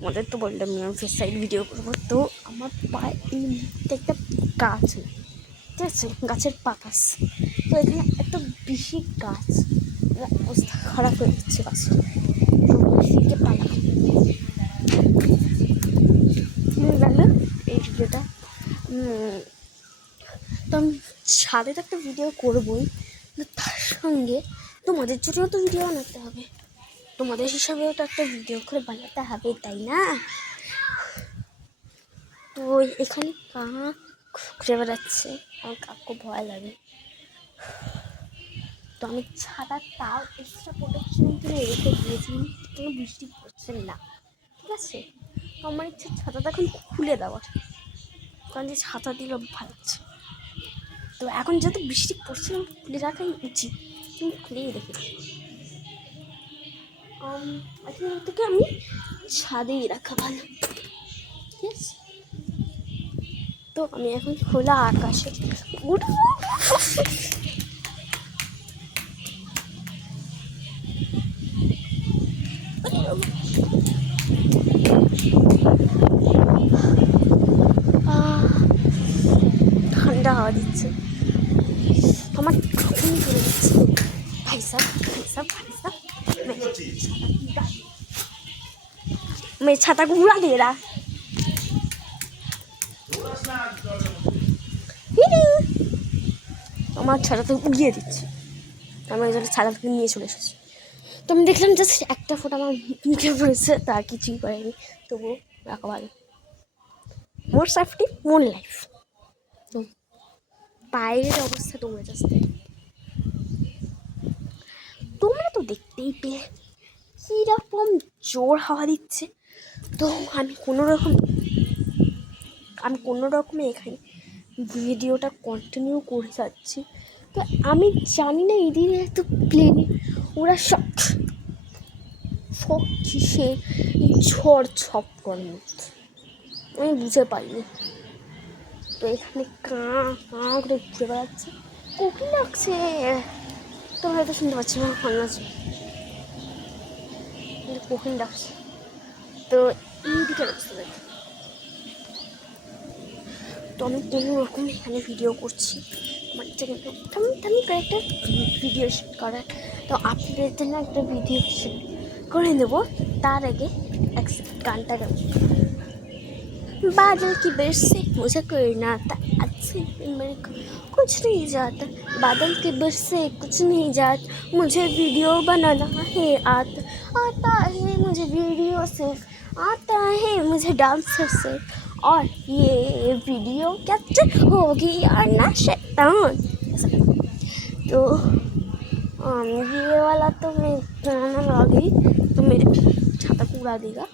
তোমাদের তো বললাম আমি ফেস সাইড ভিডিও করবো। তো আমার পায়ে এই মুহূর্তে একটা গাছ, ঠিক আছে, গাছের পাতাস। তো এখানে একটা বেশি গাছ, অবস্থা খারাপ হয়ে যাচ্ছে গাছের। থেকে পালাম লাগলো এই ভিডিওটা। তো আমি ছাদে তো একটা ভিডিও করবোই, তার সঙ্গে তোমাদের জন্য তো ভিডিও বানাতে হবে, তোমাদের হিসাবেও তো একটা ভিডিও করে বানাতে হবে, তাই না? তো এখানে কাক ঘুরে বেড়াচ্ছে, আমার কাকু ভয় লাগে। তো আমি ছাতা তাও এক্সট্রা প্রোটেকশন দিয়ে রেখে দিয়েছি, কোনো বৃষ্টি পড়ছে না, ঠিক আছে? তো আমার ইচ্ছা ছাতাটা এখন খুলে দেওয়ার, কারণ যে ছাতা দিলে ভালো আছে। তো এখন যেহেতু বৃষ্টি পড়ছে না, খুলে রাখাই উচিত, তুমি খুলেই রেখে দিই। এখন থেকে আমি ছাদেই রাখা ভালো, ঠিক আছে? তো আমি এখন খোলা আকাশে উঠব। ঠান্ডা হাওয়া দিচ্ছে, আমার ঠুকুনি ধরে যাচ্ছে। ভাই সাহ ভাই সাহ ভাই সাহ, मैं छाता को उड़ा दे रहा। আমার ছাতাটা উড়িয়ে দিচ্ছে, আমি ওই জন্য ছাতাটাকে নিয়ে চলে এসেছি। তো আমি দেখলাম জাস্ট একটা ফোঁটা আমার মুখে পড়েছে, তার কিছুই করেনি, তবুও রাখা ভালো। মোর সেফটি মোর লাইফ। তো বাইরের অবস্থা তোমরা জাস্ট, তোমরা তো দেখতেই পেলে কীরকম জোর হাওয়া দিচ্ছে। তো আমি কোনো রকমে এখানে ভিডিওটা কন্টিনিউ করে যাচ্ছি। তো আমি জানি না এদিকে এত প্লেনে ওরা সব কিসে ঝড় ছপ করে মধ্যে আমি বুঝতে পারিনি। তো এখানে কাঁ কাঁ করে ঘুরে বেড়াচ্ছে, কোকিল লাগছে, তোমরা হয়তো শুনতে পাচ্ছি না, আছে কিন্তু কোকিল ডাকছে। তো এই দিকে অবস্থা দেখো। তো আমি কোনো রকম এখানে ভিডিও করছি, আমার ইচ্ছা কিন্তু আমি কয়েকটা ভিডিও শ্যুট করার। তো আপনাদের জন্য একটা ভিডিও শ্যুট করে নেবো, তার আগে এক সেকেন্ড গানটা গাবো। बादल की बरस से मुझे करना था, अच्छे मेरे को कुछ नहीं जाता, बादल की बरस से कुछ नहीं जाता, मुझे वीडियो बनाना है आता है मुझे वीडियो सिर्फ आता है मुझे डांसर से, और ये वीडियो कैप्चर होगी यार ना शैतान। तो ये वाला तो मैं गाना लगी तो मेरे छाता को उड़ा देगा,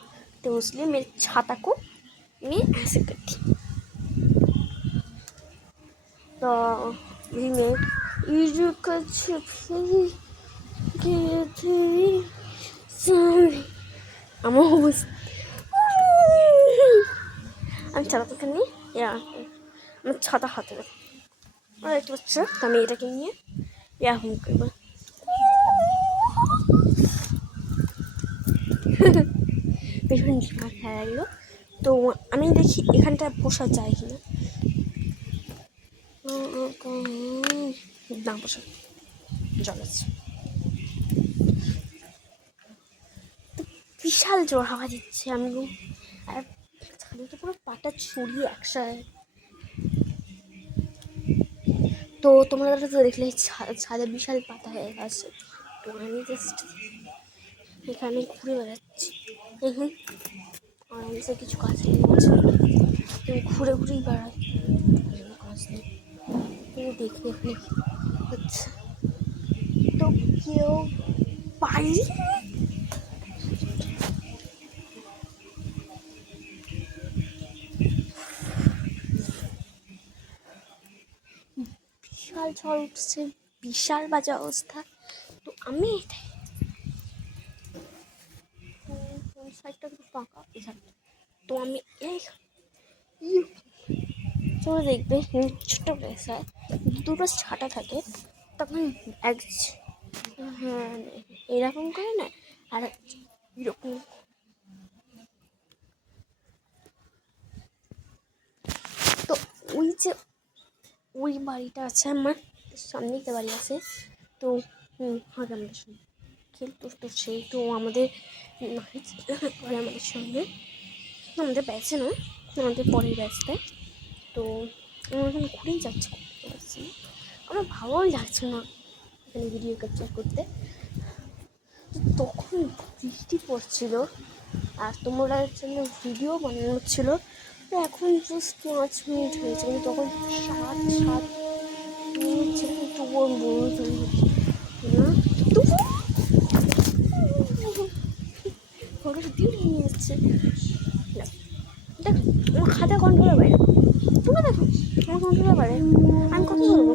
तो इसलिए मेरे छाता को मैं ऐसे करती। तो मैं আমার অবস্থা আমি ছাতাটাকে নিয়ে আমার ছাতা হাতে রাখি, আর একটু হচ্ছে আমি এটাকে নিয়ে এরকম করবো। ভীষণ খেলা লাগলো। তো আমি দেখি এখানটা বসা যায় কিনা, না বসা জল আছে। তো বিশাল জোর হাওয়া দিচ্ছে, আমি আর ছাদে পুরো পাটা ছড়িয়ে একসাথে। তো তোমরা তো দেখলে ছাদে বিশাল পাতা হয়ে গেছে। তো আমি জাস্ট এখানে ঘুরে বেড়াচ্ছি, দেখুন আরামসে কিছু কাজ নেই, তুমি ঘুরে ঘুরেই বেড়াই, কাজ নেই, তুমি দেখে এখানে হচ্ছে। তো কেউ পারি বিশাল ঝড় উঠছে, বিশাল বাজে অবস্থা। তো আমি সাইডটা কিন্তু ফাঁকা, এই সাইডটা। তো আমি তোমরা দেখবে ছোট্ট প্লেসে দুটো ছাটা থাকে, তখন এক হ্যাঁ এরকম করে না, আর এরকম ওই যে ওই বাড়িটা আছে আমার সামনেই একটা বাড়ি আছে, তো আগে আমাদের সঙ্গে খেলতো, তো সেই তো আমাদের করে আমাদের সঙ্গে, আমাদের ব্যাচে নয়, আমাদের পরের ব্যাচটায়। তো আমরা এখন ঘুরেই যাচ্ছি, করতে পারছি না, আমার ভালোই লাগছে না এখানে ভিডিও ক্যাপচার করতে। তখন বৃষ্টি পড়ছিল আর তোমরা জন্য ভিডিও বানানো হচ্ছিল। তো এখন জাস্ট 5 মিনিট হয়েছে, কিন্তু তখন 7 মিনিট ছিল, তবুও বড় তৈরি হচ্ছে না, তবু ফটো সত্যিও নিয়ে যাচ্ছে। দেখ আমার খাতা কন্ট্রোলের বাইরে, তোমরা দেখো আমার কন্ট্রোলের বাইরে, আমি কত করবো,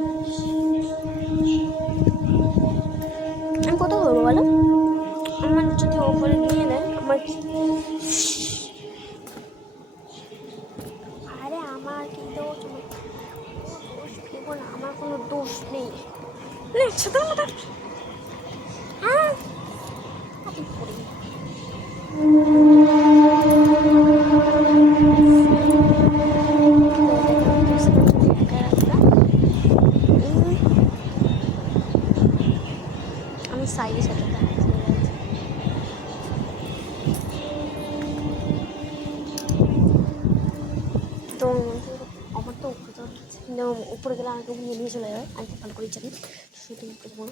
আমি কত করবো বলো? আমার যদি ওপরে নিয়ে নেয় আমার কি, আরে আমার কি দোষ, দোষ দেব না, আমার কোনো দোষ নেই। ছোটো মতো হ্যাঁ পড়ে আমি সাইডের সাথে তো আমার তো উপরে গেলে আমাকে নিয়ে চলে যাবে, আমি ভালো করে জানি, শুধু উপরে যাবো।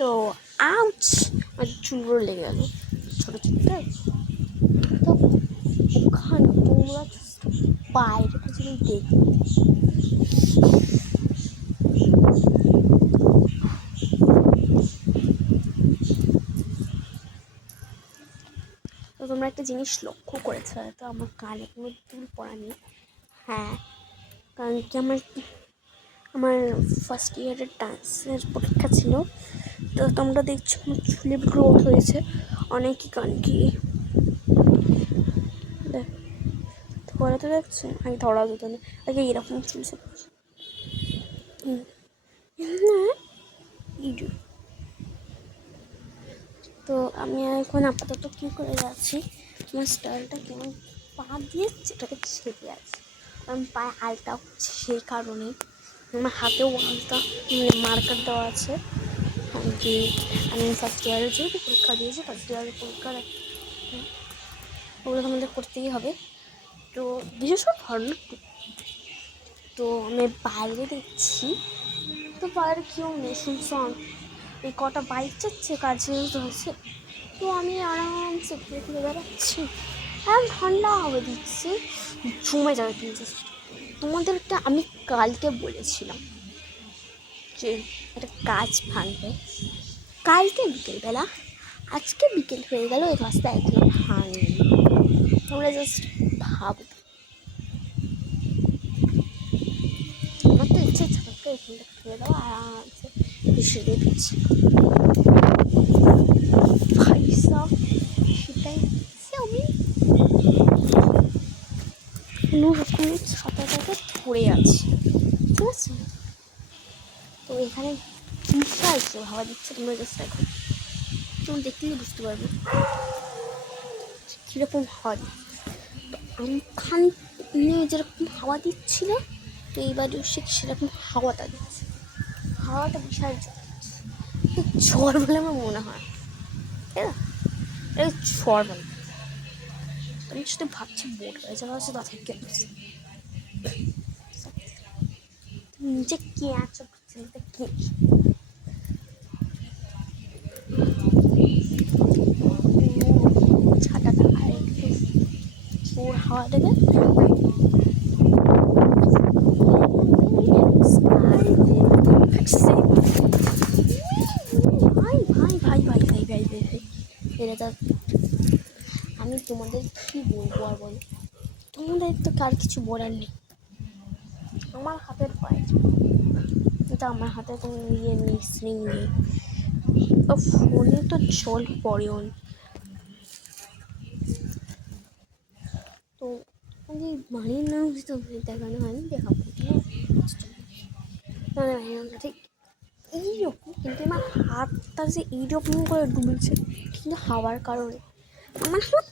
তো আউচ, আর চুলগুলো লেগে গেল ছোটো ছোটো। তো ওখানে তোমরা বাইরেটা যদি দেখতে, তো তোমরা একটা জিনিস লক্ষ্য করেছো হয়তো, আমার কানে কোনো দুল পড়া নেই। হ্যাঁ, কারণ কি আমার ফার্স্ট ইয়ারের ডান্সের পরীক্ষা ছিল, তো তোমরা দেখছো আমার চুলে গ্রোথ হয়েছে অনেকই, কারণ কি ধরা তো দেখছো, আগে ধরা যেত না, আগে এরকম চুল সব। তো আমি এখন আপাতত কী করে যাচ্ছি, আমার স্টাইলটা কেমন পা দিয়ে যেটাকে ছেপে আছে, কারণ পায়ে আলতা হচ্ছে সেই কারণেই, আমার হাতেও আলতা মানে মার্কার দেওয়া আছে, কারণ কি আমি ফার্স্ট ইয়ারের যেহেতু পরীক্ষা দিয়েছি, ফার্স্ট ইয়ারের পরীক্ষা ওগুলো আমাদের করতেই হবে। তো বিশেষ করে ফর্মাল, তো আমি বাইরে দেখছি তো বাইরে কেউ নেই, শুনশান, এই কটা বাইক যাচ্ছে কাজে হচ্ছে, তো আমি আরামসে ঘুরে ঘুরে বেড়াচ্ছি, ঠান্ডা হাওয়া দিচ্ছে, জমে যাবে। কিন্তু তোমাদেরটা আমি কালকে বলেছিলাম যে একটা কাজ ভাঙবে, কালকে বিকেলবেলা, আজকে বিকেল হয়ে গেল, এই কাজটা এখনো ভাঙেনি। তোমরা জাস্ট ভাবো, আমার তো ইচ্ছে ছাড়কে এখানটা খেয়ে দাও আরামসে বসে দিচ্ছি, ভাই সব সেটাই আমি কোনো রকমের ছাতাটাকে ধরে আছি, ঠিক আছে? তো এখানে বিশাল হাওয়া দিচ্ছে, তোমরা জাস্ট দেখো, তোমরা দেখলেই বুঝতে পারবে কীরকম হাওয়া দিচ্ছে। তো আমখান নিয়ে যেরকম হাওয়া দিচ্ছিল, তো এইবারেও সেরকম হাওয়াটা দিচ্ছে, হাওয়াটা বিশাল ঝড় বলে আমার মনে হয়, তাই না? এটা ঝড় বলে, আমি শুধু ভাবছি বোট হয়ে যাওয়া আছে, তা থেকে নিচে কে আছো কে, ছাতাটা আর একটু জোর হাওয়া দেবে, এটা আমি তোমাদের কী বলবো আর বলো, তোমাদের তো কার কিছু বলার নেই, আমার হাতের পায়ে, কিন্তু আমার হাতে কোনো ইয়ে নেই, স্লিং নেই, ফোনে তো জল পড়েও। তো আমি বাড়ির নাম তো দেখানো হয়নি, দেখাবো ঠিক এইরকম, কিন্তু আমার হাতটা যে এইরকম করে ডুবছে, কিন্তু হাওয়ার কারণে আমার হাত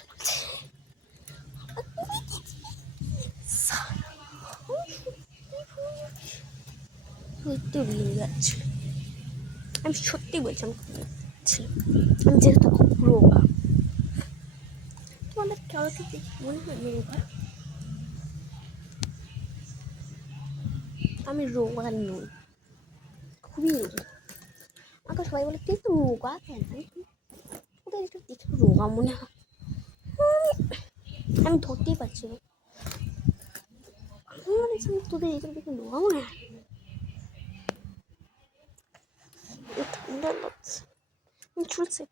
একটু রিয়ে যাচ্ছে। আমি সত্যি বলছি আমি যেহেতু খুব রোগা, তোমাদের কাউকে দেখি মনে হয় রোগা? আমি রোগা নই, খুবই রোগা। আমাকে সবাই বলে তুই তো রোগা কেন? ওদের একটু দেখে রোগা মনে হয়, আমি ধরতেই পারছি না। তোদের এটা দেখে রোগা মনে হয়। ঠান্ডা লাগছে, চলছে।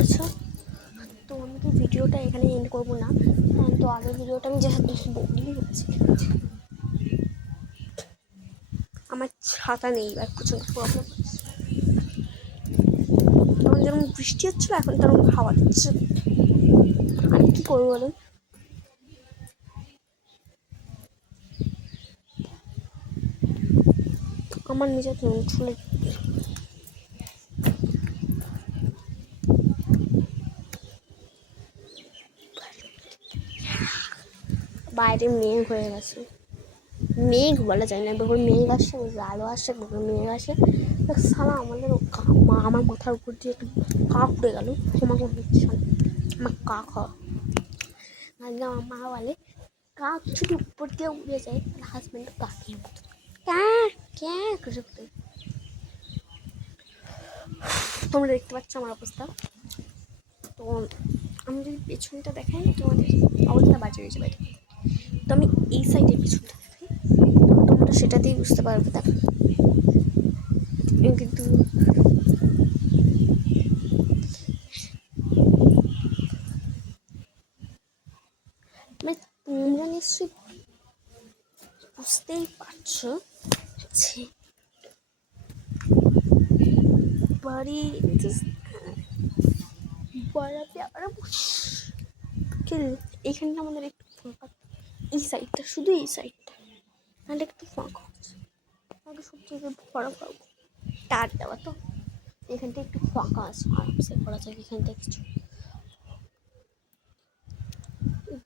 আচ্ছা, তো আমি কি ভিডিওটা এখানে এন্ড করবো না, কারণ তো আগের ভিডিওটা আমি যেহেতু বোরিং হচ্ছে। আমার ছাতা নেই, এবার প্রচণ্ড প্রবলেম হচ্ছে। তখন যেরকম বৃষ্টি হচ্ছিলো, এখন তেরকম হাওয়া দিচ্ছে। আর কী করবো বলুন? আমার নিজের কন্ট্রোলে বাইরে মেঘ হয়ে গেছে। মেঘ বলা যায় না, যখন মেঘ আসে আলো আসে, মেঘ আসে সালা আমাদের মা আমার মাথার উপর দিয়ে একটা কাক উড়ে গেল। তোমাকে হচ্ছে আমার কাক হয়, আমার মা বলে কাক যদি উপর দিয়ে উড়ে যায় তাহলে হাজব্যান্ড কাকের মতো করতে। তোমরা দেখতে পাচ্ছ আমার অবস্থা। তো আমি যদি পেছনটা দেখাই তোমাদের অবস্থা বাজে হয়ে যাবে। তো আমি এই সাইডের পেছনটা দেখাই, তোমরা সেটাতেই বুঝতে পারবে। দেখো কিন্তু মানে তোমরা নিশ্চয়ই বুঝতেই পারছো যে বাড়ি বাড়াতে আবার এইখানটা আমাদের একটু ফাঁকা, এই সাইডটা, শুধু এই সাইডটা তাহলে একটু ফাঁকা হচ্ছে। আগে সব জায়গায় ভরা পাবো, টার দেওয়া তো এখানটা একটু ফাঁকা আছে, আরামসে করা যায় এখানটা কিছু।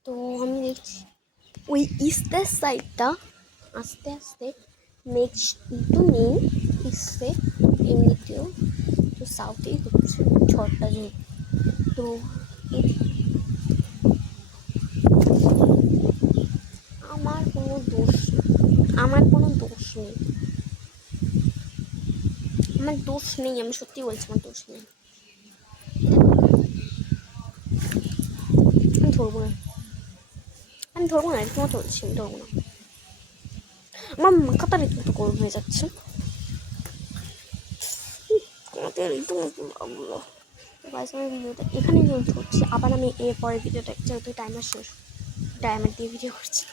তো আমি দেখছি ওই ইস্টের সাইডটা আস্তে আস্তে নেক্সট তো নেই ইস্টে, এমনিতেও তো সাউথেই হচ্ছে ঝড়টা যে। তো আমার কোনো দোষ নেই, আমার দোষ নেই, আমি সত্যি বলছি আমার দোষ নেই। আমি ধরবো না রীতিমতো বলছি, আমি ধরবো না। আমার মাথাটা রীতিমতো গরম হয়ে যাচ্ছে, রীতিমতো লাগলো। আমি ভিডিওটা এখানেই ধরছি, আবার আমি এর পরের ভিডিওটা যেহেতু টাইমার শেষ, টাইমার দিয়ে ভিডিও করছি।